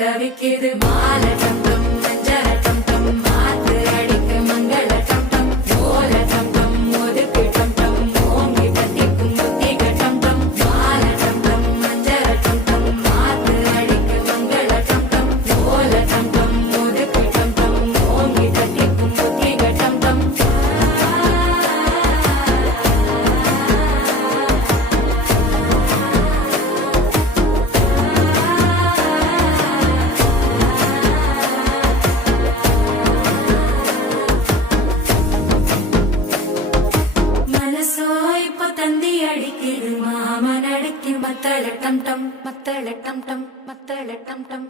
தவிக்குது மால டம் டம் மஞ்சள டம் டம் மாத்து அடிக்க மங்கள டம் டம் ஓல டம் டம் ஒதுக்கு டம் டம் ஓங்கி தட்டிக்கும் முத்திக டம் டம் மால டம் டம் மஞ்சள டம் டம் மாத்து அடிக்க மங்கள டம் டம் ஓல டம் டம் ஒதுக்கு டம் டம் ஓங்கி தட்டிக்கும் முத்திக டம் டம் மனசோ இப்ப தந்தி அடிக்குது மாமன் அடிக்கு மத்தள டம் டம் மத்தள டம் டம் மத்தள டம் டம்